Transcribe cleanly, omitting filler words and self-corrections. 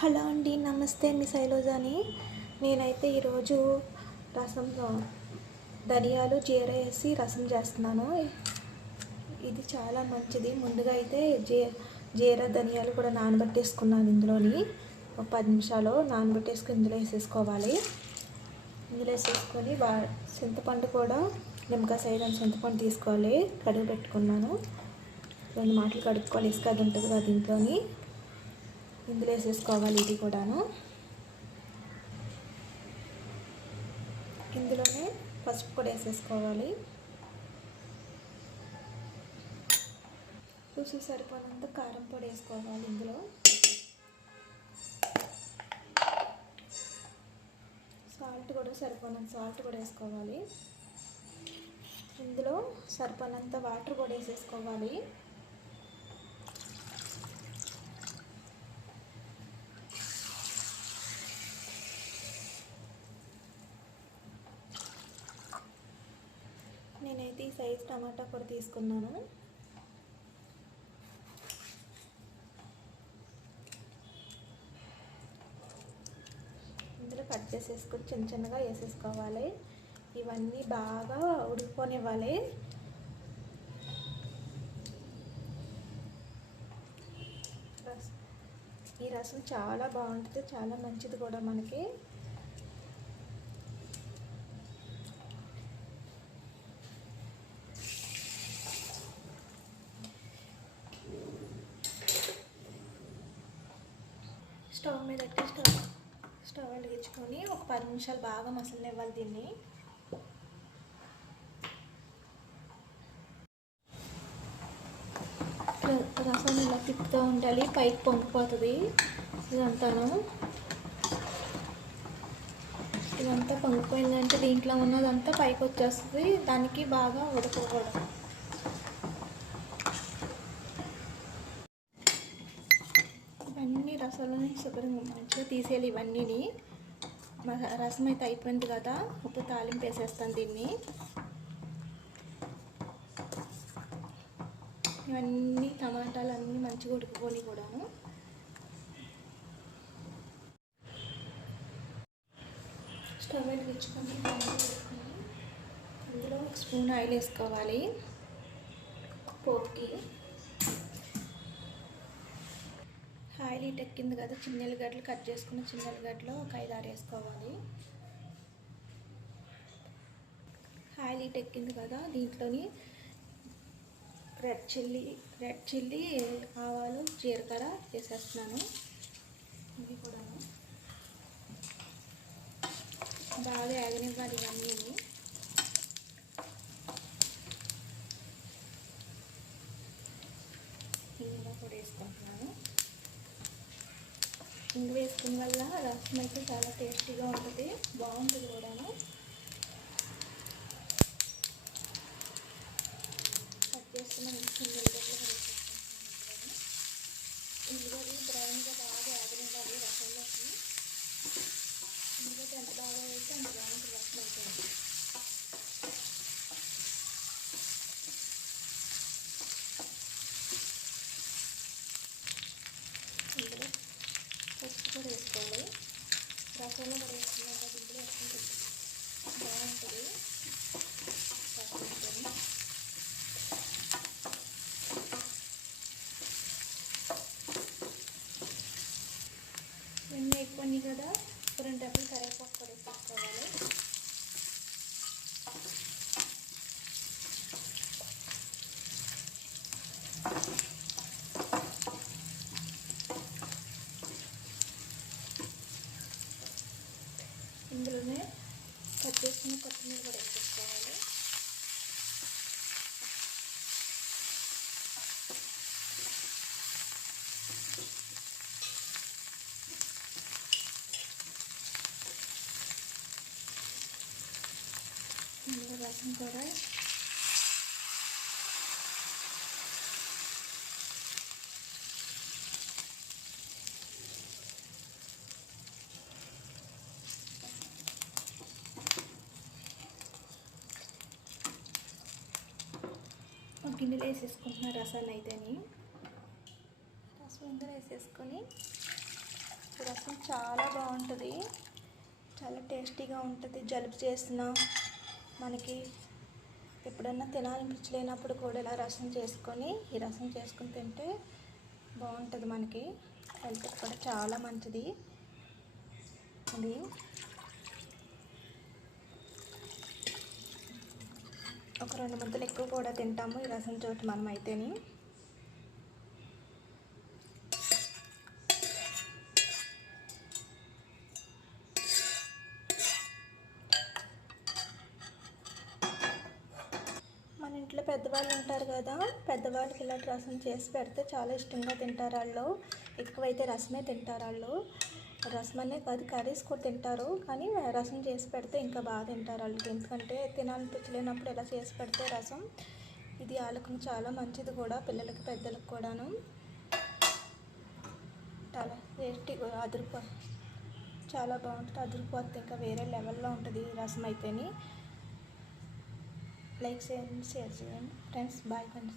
Hello అండి, నమస్తే. మీ శైలజాని. నేనైతే ఈరోజు రసంలో ధనియాలు జీరా వేసి రసం చేస్తున్నాను. ఇది చాలా మంచిది. ముందుగా అయితే జీరా ధనియాలు కూడా నానబెట్టేసుకున్నాను. ఇందులోని ఒక 10 నిమిషాలు నానబెట్టేసుకుని ఇందులో వేసేసుకోవాలి. ఇందులో వేసేసుకొని చింతపండు కూడా నిమ్మకాయ సైజు చింతపండు తీసుకోవాలి. కడుగు పెట్టుకున్నాను. 2 మాటలు కడుక్కోవాలి. ఇసుక అది ఉంటుంది కదా దీంట్లోని. ఇందులో వేసేసుకోవాలి. ఇది కూడాను ఇందులోనే పసుపు కూడా వేసేసుకోవాలి. రుచి సరిపోయినంత కారం పొడి వేసుకోవాలి. ఇందులో సాల్ట్ కూడా సరిపోయినంత సాల్ట్ కూడా వేసుకోవాలి. ఇందులో సరిపోయినంత వాటర్ కూడా వేసేసుకోవాలి. నేనైతే ఈ సైజు టమాటా కూడా తీసుకున్నాను. ఇందులో కట్ చేసేసుకొని చిన్న చిన్నగా వేసేసుకోవాలి. ఇవన్నీ బాగా ఉడికిపోనివ్వాలి. ఈ రసం చాలా బాగుంటుంది, చాలా మంచిది కూడా మనకి. స్టవ్ మీద పెట్టి స్టవ్ వెలిగించుకొని ఒక 10 నిమిషాలు బాగా మసలనివ్వాలి దీన్ని. రసం ఇలా తిప్పుతూ ఉండాలి, పైకి పొంగిపోతుంది. ఇదంతా పొంగిపోయిందంటే దీంట్లో ఉన్నదంతా పైకి వచ్చేస్తుంది. దానికి బాగా ఉడకకూడదు. ఇవన్నీ రసాలని శుభ్రంగా మంచిగా తీసేయాలి. ఇవన్నీని రసం అయితే అయిపోయింది కదా. ఇప్పుడు తాలింపు వేసేస్తాను దీన్ని. ఇవన్నీ టమాటాలు అన్నీ మంచిగా ఉడుకుకొని కూడాను. స్టవ్ వెలిగించుకొని అందులో 1 స్పూన్ ఆయిల్ వేసుకోవాలి. పోపుకి ఆయిల్ ఎక్కింది కదా. చిన్న ఎల్లిగడ్డలు కట్ చేసుకున్న చిన్న ఎల్లిగడ్డలు ఒక 5-6 వేసుకోవాలి. ఆయిల్ ఎక్కింది కదా. దీంట్లోని రెడ్ చిల్లీ ఆవాలు జీలకర్ర వేసేస్తున్నాను. ఇవి కూడా బాగా వేగనివ్వాలి. ఇవన్నీ ఇందులో కూడా వేసుకుంటున్నాను. ఇంగు వేసుకున్న వల్ల రసం అయితే చాలా టేస్టీగా ఉంటుంది, బాగుంటుంది కూడాను. కట్ చేసుకున్న చిన్న ఉల్లిగడ్డలు వేసేసుకుంటున్నాను. ఉల్లిగడ్డలు బ్రౌన్గా బాగా వేగనివ్వాలి రసంలోకి. ఉల్లిగడ్డ ఎంత బాగా వేస్తే అంత బాగుంటుంది రసం అవుతుంది. ఇందులో పసుపు కూడా వేసుకోవాలి. రసంలో కూడా వేసుకున్నాం కదా, ఇందులో వేసుకుంటుంది బాగుంటుంది రసం. వెన్న ఎక్కువని కదా, 2 డబ్బులు కరివేపాకు కూడా వేసుకోవాలి. ఇందులోనే కట్ చేసుకున్న కొత్తిమీర కూడా వేసేసుకోవాలి. ఇందులో రసం కూడా గిన్నెలో వేసేసుకుంటున్న రసాన్ని అయితేని రసం ఇందులో వేసేసుకొని రసం చాలా బాగుంటుంది, చాలా టేస్టీగా ఉంటుంది. జలుబు చేసిన మనకి ఎప్పుడన్నా తినాలనిపించలేనప్పుడు కూడా ఇలా రసం చేసుకొని ఈ రసం చేసుకొని తింటే బాగుంటుంది. మనకి హెల్త్కి కూడా చాలా మంచిది. ఇది ఒక 2 ముద్దలు ఎక్కువ కూడా తింటాము ఈ రసం చోటు మనం అయితేని. మన ఇంట్లో పెద్దవాళ్ళు ఉంటారు కదా, పెద్దవాళ్ళకి ఇలాంటి రసం చేసి పెడితే చాలా ఇష్టంగా తింటారు. వాళ్ళు ఎక్కువైతే రసమే తింటారు. వాళ్ళు రసం అనే కాదు, కర్రీస్ కూడా తింటారు, కానీ రసం చేసి పెడితే ఇంకా బాగా తింటారు వాళ్ళకి. ఎందుకంటే తినాలనిపించలేనప్పుడు ఇలా చేసి పెడితే రసం, ఇది వాళ్ళకి చాలా మంచిది కూడా, పిల్లలకి పెద్దలకు కూడాను. చాలా టేస్టీగా చాలా బాగుంటుంది, అదిరిపోతుంది. ఇంకా వేరే లెవెల్లో ఉంటుంది ఈ రసం అయితేని. లైక్ చేయండి, షేర్ చేయండి ఫ్రెండ్స్. Bye friends.